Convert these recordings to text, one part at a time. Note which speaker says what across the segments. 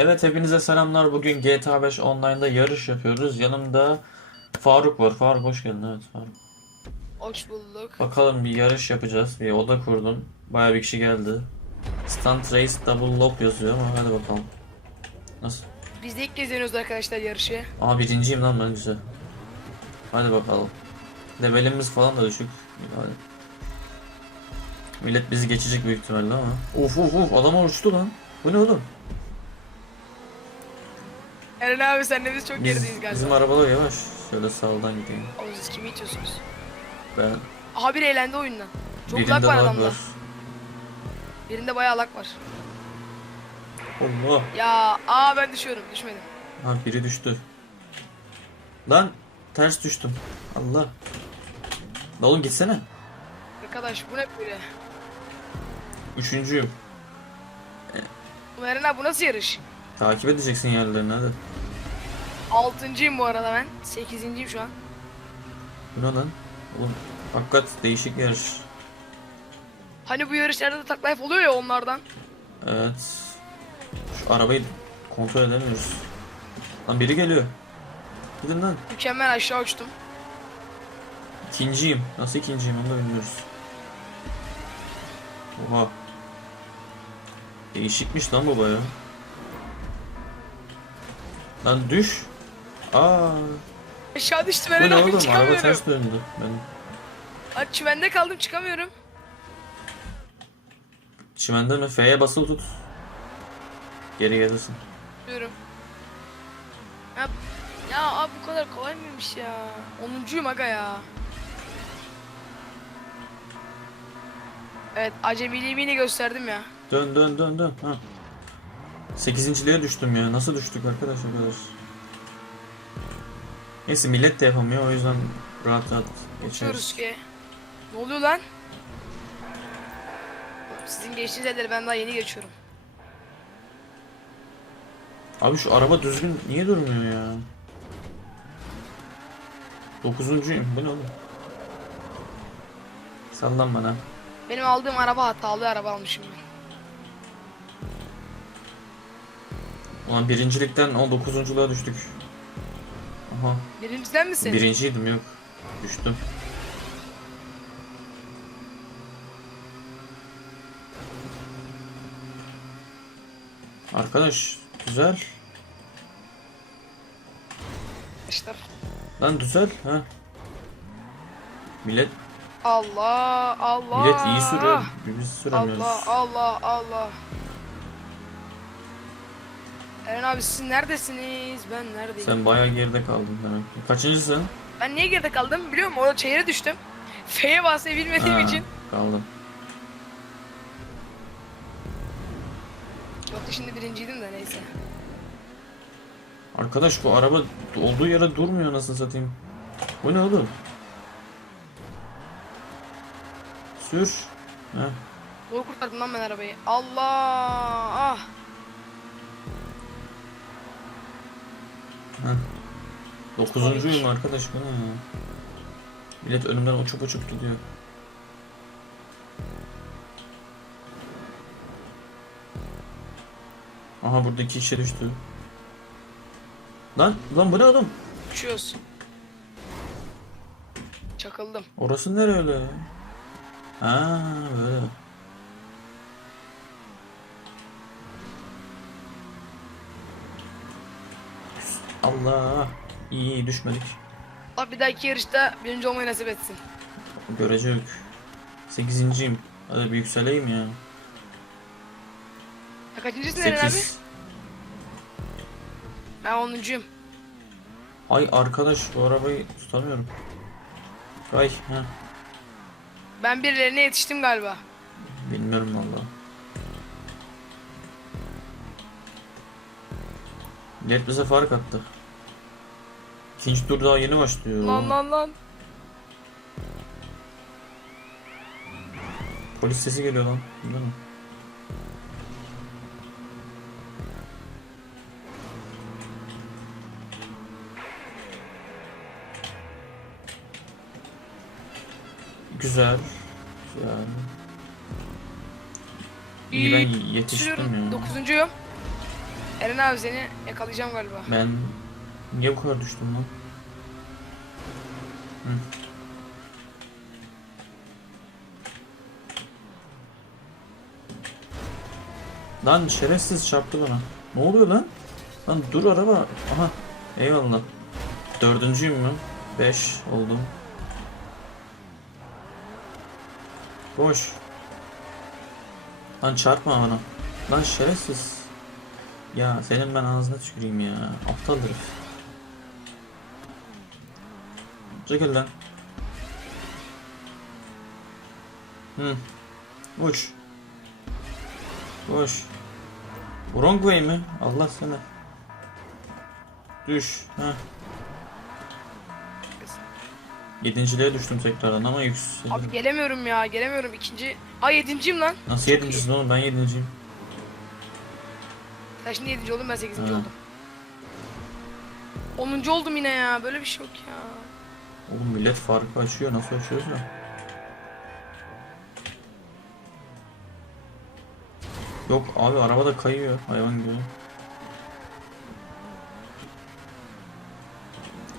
Speaker 1: Evet hepinize selamlar. Bugün GTA 5 Online'da yarış yapıyoruz. Yanımda Faruk var. Faruk hoş geldin. Evet Faruk.
Speaker 2: Hoş bulduk.
Speaker 1: Bakalım bir yarış yapacağız. Bir oda kurdum. Bayağı bir kişi geldi. Stunt Race Double Loop yazıyor ama hadi bakalım. Nasıl?
Speaker 2: Biz de ilk kez deniyoruz arkadaşlar yarışı.
Speaker 1: Aa birinciyim lan ben güzel. Hadi bakalım. Levelimiz falan da düşük. Hadi. Millet bizi geçecek büyük ihtimalle ama. Uf uf uf adama uçtu lan. Bu ne oğlum?
Speaker 2: Eren abi senle biz çok gerideyiz galiba.
Speaker 1: bizim arabalar yavaş. Şöyle sağdan gideyim.
Speaker 2: Oğlum siz kimi itiyorsunuz?
Speaker 1: Ben
Speaker 2: Aha bir eğlendi oyundan. Çok
Speaker 1: birinde
Speaker 2: lag var
Speaker 1: lag
Speaker 2: adamda.
Speaker 1: var.
Speaker 2: Birinde bayağı lag var.
Speaker 1: Allah.
Speaker 2: Ya aa ben düşüyorum düşmedim.
Speaker 1: Ha biri düştü. Lan ters düştüm. Allah. Lan oğlum gitsene.
Speaker 2: Arkadaş bu ne böyle?
Speaker 1: Üçüncüyüm.
Speaker 2: Oğlum Eren abi bu nasıl yarış?
Speaker 1: Takip edeceksin yerlerini hadi.
Speaker 2: Altıncıyım bu arada ben. Sekizinciyim şu an.
Speaker 1: Bu ne lan? Oğlum hakikat değişik yarış.
Speaker 2: Hani bu yarışlarda da taklayıp oluyor ya onlardan.
Speaker 1: Evet. Şu arabayı kontrol edemiyoruz. Lan biri geliyor. Gidin lan.
Speaker 2: Mükemmel aşağı uçtum.
Speaker 1: İkinciyim. Nasıl ikinciyim onu da bilmiyoruz. Oha. Değişikmiş lan bu baya. Lan düş. Aa.
Speaker 2: Aşağı düştüm
Speaker 1: Bu
Speaker 2: Eren
Speaker 1: ne
Speaker 2: abi
Speaker 1: oğlum? Araba
Speaker 2: çıkamıyorum.
Speaker 1: ters döndü. Ben
Speaker 2: Aa, çimende kaldım çıkamıyorum.
Speaker 1: çimende mi? F'ye basılı tut. Geri gelirsin.
Speaker 2: Diyorum. Ya, ya abi bu kadar kolay mıymış ya? Onuncuyum aga ya. Evet acemiliğimi yine gösterdim ya.
Speaker 1: Dön dön dön dön. Ha. Sekizinciliğe düştüm ya. Nasıl düştük arkadaş o kadar? Neyse millet de yapamıyor o yüzden rahat rahat geçiyoruz.
Speaker 2: ki. Ne oluyor lan? Sizin geçtiğiniz yerleri ben daha yeni geçiyorum.
Speaker 1: Abi şu araba düzgün niye durmuyor ya? Dokuzuncuyum. Bu ne oğlum? Sallan bana.
Speaker 2: Benim aldığım araba hatalı araba almışım ben.
Speaker 1: Ulan birincilikten 19'unculuğa düştük. Aha.
Speaker 2: Birinciden misin?
Speaker 1: Birinciydim yok. Düştüm. Arkadaş güzel.
Speaker 2: Arkadaşlar.
Speaker 1: Lan düzel ha. Millet
Speaker 2: Allah Allah.
Speaker 1: millet iyi sürüyor. Biz süremiyoruz.
Speaker 2: Allah Allah Allah. Eren abi siz neredesiniz? Ben neredeyim?
Speaker 1: Sen bayağı geride kaldın demek ki. Kaçıncısın?
Speaker 2: Ben niye geride kaldım biliyor musun? Orada çayıra düştüm. F'ye basmayı bilmediğim
Speaker 1: Ha,
Speaker 2: için.
Speaker 1: Kaldım.
Speaker 2: Yoksa şimdi birinciydim de neyse.
Speaker 1: Arkadaş bu araba olduğu yere durmuyor nasıl satayım. Bu ne oğlum? Sür. Heh.
Speaker 2: Doğru kurtardım lan ben arabayı. Allah! Ah!
Speaker 1: Dokuzuncuyum arkadaş bu ne ya? Millet önümden uçup uçup gidiyor. Aha burada iki kişi düştü. Lan lan bu ne oğlum?
Speaker 2: Uçuyoruz. Çakıldım.
Speaker 1: Orası nere öyle? Ha böyle. Allah. İyi iyi düşmedik.
Speaker 2: Allah bir dahaki yarışta birinci olmayı nasip etsin.
Speaker 1: Görecek. Sekizinciyim. Hadi bir yükseleyim ya.
Speaker 2: Ya kaçıncısın Eren abi?
Speaker 1: Sekiz.
Speaker 2: Ben onuncuyum.
Speaker 1: Ay arkadaş bu arabayı tutamıyorum. Ay ha.
Speaker 2: Ben birilerine yetiştim galiba.
Speaker 1: Bilmiyorum valla. Millet bize fark attı. İkinci tur daha yeni başlıyor.
Speaker 2: Lan lan lan.
Speaker 1: Polis sesi geliyor lan. Mi? Güzel. Güzel. İyi ben yetiştim ya.
Speaker 2: Dokuzuncuyum. Eren abi seni yakalayacağım galiba.
Speaker 1: Ben niye bu kadar düştüm lan? Hı. Lan şerefsiz çarptı bana. Ne oluyor lan? Lan dur araba. Aha. Eyvallah. Dördüncüyüm mü? Beş oldum. Boş. Lan çarpma bana. Lan şerefsiz. Ya senin ben ağzına tüküreyim ya. Aptal herif. Çekil lan. Hı. Uç. Koş. Wrong way mi? Allah seni. Düş. Heh. Yedinciliğe düştüm tekrardan ama yükselirim.
Speaker 2: Abi gelemiyorum ya gelemiyorum ikinci. Ay yedinciyim lan.
Speaker 1: Nasıl
Speaker 2: Çok
Speaker 1: yedincisin oğlum? Ben yedinciyim.
Speaker 2: Sen şimdi yedinci oldun ben sekizinci
Speaker 1: Ha.
Speaker 2: oldum. Onuncu oldum yine ya böyle bir şey yok ya.
Speaker 1: Oğlum millet farkı açıyor. Nasıl açıyoruz ya? Yok abi araba da kayıyor hayvan gibi.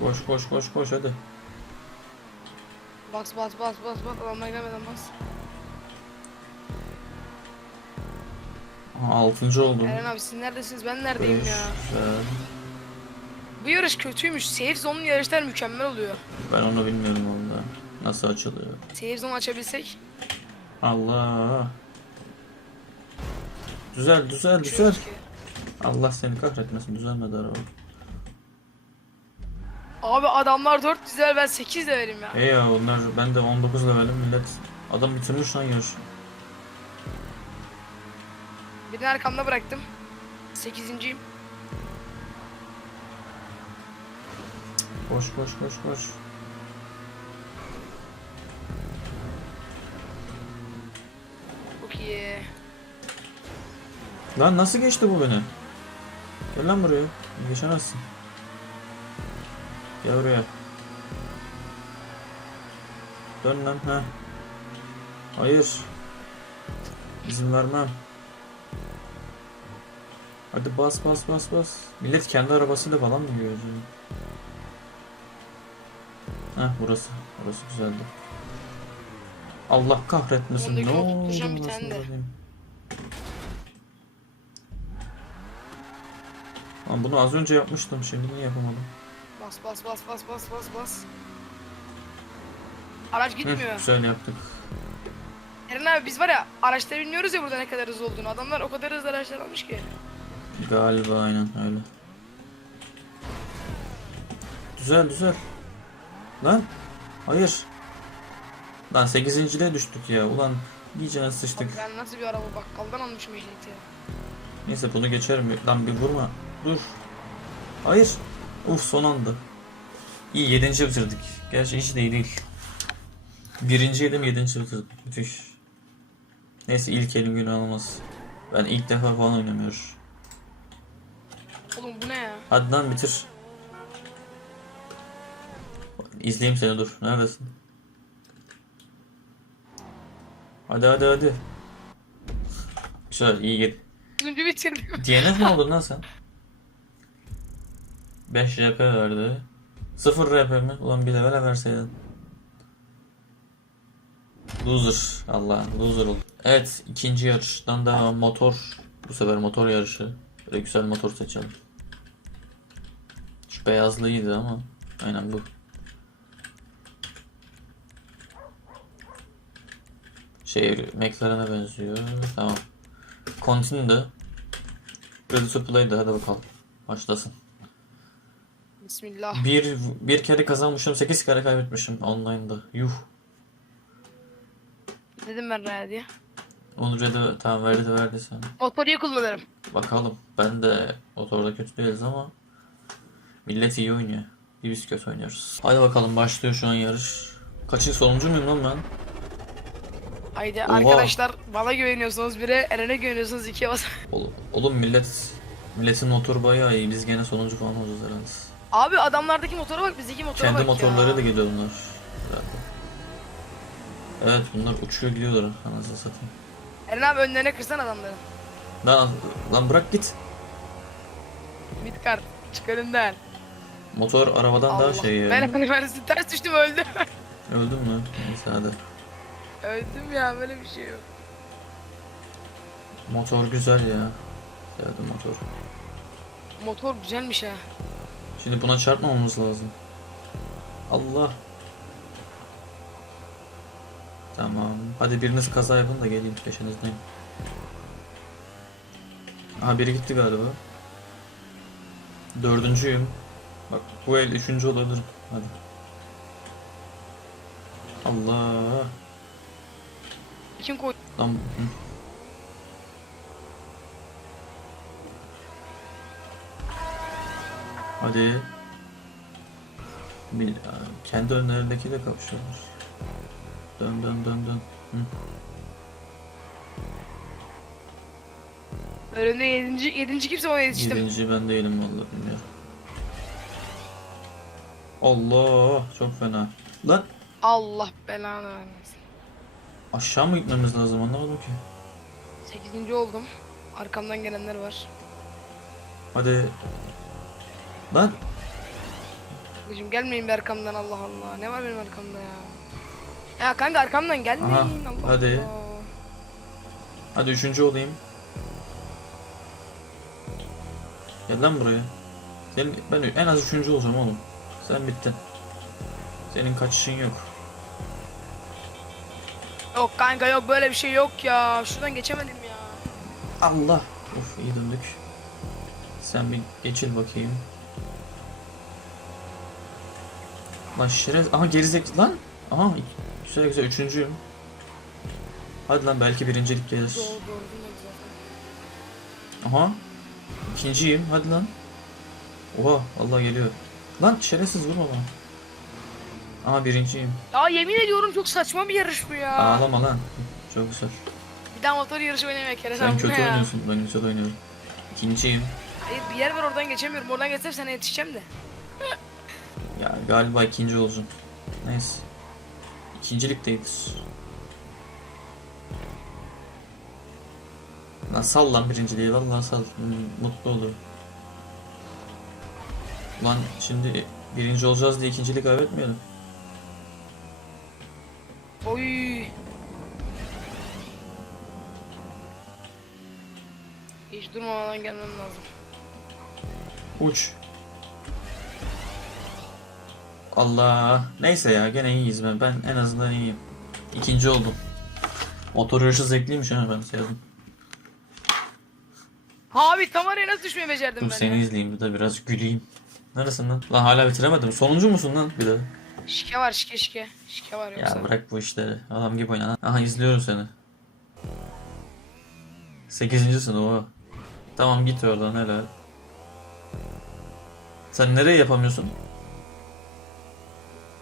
Speaker 1: Koş koş koş koş hadi.
Speaker 2: Bas bas bas bas bas adamlar gelmeden bas.
Speaker 1: Altıncı oldum.
Speaker 2: Eren abi siz neredesiniz ben neredeyim
Speaker 1: Beş,
Speaker 2: ya.
Speaker 1: güzel.
Speaker 2: Bu yarış kötüymüş. Safe zone'un yarışlar mükemmel oluyor.
Speaker 1: Ben onu bilmiyorum valla. Nasıl açılıyor?
Speaker 2: Safe zone açabilsek.
Speaker 1: Allah. Düzel düzel düzel.
Speaker 2: ki.
Speaker 1: Allah seni kahretmesin düzelmedi araba.
Speaker 2: Abi adamlar 4 güzel ben 8 de vereyim ya.
Speaker 1: E ya onlar ben de 19 levelim millet. Adam bitirmiş lan yarışı.
Speaker 2: Birini arkamda bıraktım. 8.yim.
Speaker 1: Koş koş koş koş.
Speaker 2: Çok iyi.
Speaker 1: Lan nasıl geçti bu beni? Gel lan buraya. Geçemezsin. Gel buraya. Dön lan ha. Hayır. İzin vermem. Hadi bas bas bas bas. Millet kendi arabasıyla falan mı gidiyor acaba? Heh burası. Burası güzeldi. Allah kahretmesin. Ne
Speaker 2: o
Speaker 1: oldu? Lan bunu az önce yapmıştım. Şimdi niye yapamadım?
Speaker 2: Bas bas bas bas bas bas bas. Araç
Speaker 1: Hı,
Speaker 2: gitmiyor.
Speaker 1: güzel yaptık.
Speaker 2: Eren abi biz var ya araçta bilmiyoruz ya burada ne kadar hızlı olduğunu. Adamlar o kadar hızlı araçlar almış ki.
Speaker 1: Galiba aynen öyle. Güzel güzel. Lan. Hayır. Lan 8.liğe düştük ya. Ulan iyice sıçtık.
Speaker 2: Bak ben nasıl bir araba bakkaldan almışım ehliyeti ya.
Speaker 1: Neyse bunu geçerim. Lan bir vurma. Dur. Hayır. Uf son anda. İyi 7. bitirdik. Gerçi hiç de iyi değil. Birinciydim 7. bitirdik. Müthiş. Neyse ilk elim günü olmaz. Ben ilk defa falan oynamıyorum.
Speaker 2: Oğlum bu ne ya?
Speaker 1: Hadi lan bitir. İzleyeyim seni dur. Neredesin? Hadi hadi hadi. Güzel iyi git.
Speaker 2: Üçüncü bitirdim.
Speaker 1: DNF mi oldun lan sen? 5 RP verdi. 0 RP mi? Ulan bir level verseydin. Loser. Allah loser oldu. Evet ikinci yarıştan da motor. Bu sefer motor yarışı. Böyle güzel motor seçelim. Şu beyazlı iyiydi ama. Aynen bu. Şey McLaren'e benziyor. Tamam. Continue. Ready to play'di hadi bakalım. Başlasın.
Speaker 2: Bismillah.
Speaker 1: Bir, bir kere kazanmışım, 8 kere kaybetmişim online'da. Yuh.
Speaker 2: Dedim ben Raya diye.
Speaker 1: Onu ready, tamam verdi verdi sen.
Speaker 2: Motoru kullanırım.
Speaker 1: Bakalım. Ben de motorda kötü değiliz ama millet iyi oynuyor. Bir biz kötü oynuyoruz. Hadi bakalım başlıyor şu an yarış. Kaçıncı sonuncu muyum lan ben?
Speaker 2: Haydi
Speaker 1: Oha.
Speaker 2: arkadaşlar bana güveniyorsunuz bire, Eren'e güveniyorsunuz ikiye bas.
Speaker 1: Oğlum, oğlum millet milletin motoru bayağı iyi. Biz gene sonuncu falan olacağız herhalde.
Speaker 2: Abi adamlardaki motora bak bizdeki motora
Speaker 1: Kendi
Speaker 2: bak
Speaker 1: motorları
Speaker 2: ya.
Speaker 1: da geliyor bunlar. Evet bunlar uçuyor gidiyorlar anasını satayım.
Speaker 2: Eren abi önlerine kırsan adamları.
Speaker 1: Lan, lan bırak git.
Speaker 2: Midcard. Çık önümden.
Speaker 1: Motor arabadan
Speaker 2: Allah.
Speaker 1: daha şey ya.
Speaker 2: Ben hani ben ters düştüm öldüm.
Speaker 1: Öldün mü? Neyse hadi.
Speaker 2: öldüm ya böyle bir şey yok.
Speaker 1: Motor güzel ya. Sevdim motor.
Speaker 2: Motor güzelmiş ha.
Speaker 1: Şimdi buna çarpmamamız lazım. Allah. Tamam. Hadi biriniz kaza yapın da geleyim peşinizdeyim. Aha biri gitti galiba. Dördüncüyüm. Bak bu el üçüncü olabilirim. Hadi. Allah.
Speaker 2: Kim koy?
Speaker 1: Hı. Hadi. Bir, kendi önlerindekiyle kapışıyorlar. Dön dön dön dön. Hı.
Speaker 2: Önümde yedinci, yedinci kimse ona yetiştim.
Speaker 1: Yedinci ben değilim vallahi bilmiyorum. Allah çok fena. Lan
Speaker 2: Allah belanı vermesin.
Speaker 1: aşağı mı gitmemiz lazım anlamadım ki.
Speaker 2: Sekizinci oldum. Arkamdan gelenler var.
Speaker 1: Hadi. Lan
Speaker 2: Kızım gelmeyin bir arkamdan Allah Allah. Ne var benim arkamda ya? Ya kanka arkamdan gelmeyin
Speaker 1: Aha,
Speaker 2: Allah
Speaker 1: hadi.
Speaker 2: Allah.
Speaker 1: Hadi üçüncü olayım. Gel lan buraya. Senin, ben en az üçüncü olacağım oğlum. Sen bittin. Senin kaçışın yok.
Speaker 2: Yok kanka yok böyle bir şey yok ya. Şuradan geçemedim ya.
Speaker 1: Allah. Of iyi döndük. Sen bir geçil bakayım. Lan şeref. Aha gerizek lan. Aha güzel güzel üçüncüyüm. Hadi lan belki birincilik gelir. Aha. İkinciyim. Hadi lan. Oha Allah geliyor. Lan şerefsiz vurma bana. Aha birinciyim.
Speaker 2: Ya yemin ediyorum çok saçma bir yarış bu ya.
Speaker 1: Ağlama lan. Çok güzel.
Speaker 2: Bir daha motor yarışı oynamaya Kerem
Speaker 1: Sen kötü
Speaker 2: ya?
Speaker 1: oynuyorsun. Ben güzel oynuyorum. İkinciyim.
Speaker 2: Hayır bir yer var oradan geçemiyorum. Oradan geçsem sana yetişeceğim de.
Speaker 1: Ya galiba ikinci olacağım. Neyse. İkincilikteyiz. Lan sal lan birinciliği vallahi sal. Hmm, Mutlu olurum. Lan şimdi birinci olacağız diye ikinciliği kaybetmeyelim.
Speaker 2: Oy. Hiç durmamadan gelmem lazım.
Speaker 1: Uç. Allah. Neyse ya gene iyiyiz ben. Ben en azından iyiyim. İkinci oldum. Motor yarışı zevkliymiş ha ben sevdim.
Speaker 2: Abi tam araya nasıl düşmeyi becerdim
Speaker 1: Dur
Speaker 2: ben
Speaker 1: seni
Speaker 2: ya?
Speaker 1: izleyeyim bir de biraz güleyim. Neresin lan? Lan hala bitiremedim. Sonuncu musun lan bir de?
Speaker 2: Şike var şike şike. Şike var yoksa.
Speaker 1: Ya bırak bu işleri. Adam gibi oyna. Aha izliyorum seni. Sekizincisin o. Tamam git oradan helal. Sen nereye yapamıyorsun?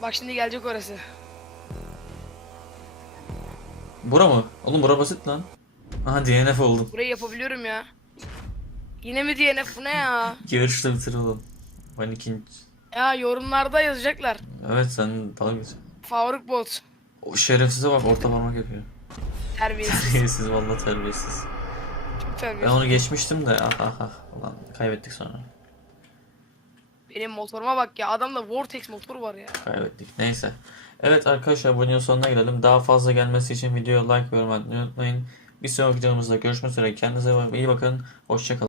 Speaker 2: Bak şimdi gelecek orası.
Speaker 1: Bura mı? Oğlum bura basit lan. Aha DNF oldum.
Speaker 2: Burayı yapabiliyorum ya. Yine mi DNF bu ne ya?
Speaker 1: Yarışta bitir oğlum. Ben ikinci.
Speaker 2: Ya yorumlarda yazacaklar.
Speaker 1: Evet sen dalga geç.
Speaker 2: Faruk Bot.
Speaker 1: O şerefsize bak orta parmak yapıyor.
Speaker 2: Terbiyesiz.
Speaker 1: Terbiyesiz vallahi terbiyesiz.
Speaker 2: Çok
Speaker 1: Ben
Speaker 2: terbiyesiz.
Speaker 1: onu geçmiştim de ah ah ah. Ulan kaybettik sonra.
Speaker 2: Benim motoruma bak ya. Adamda Vortex motoru var ya.
Speaker 1: Kaybettik. Neyse. Evet arkadaşlar bu videonun sonuna gelelim. Daha fazla gelmesi için videoya like ve yorum atmayı unutmayın. Bir sonraki videomuzda görüşmek üzere. Kendinize iyi bakın. Hoşçakalın.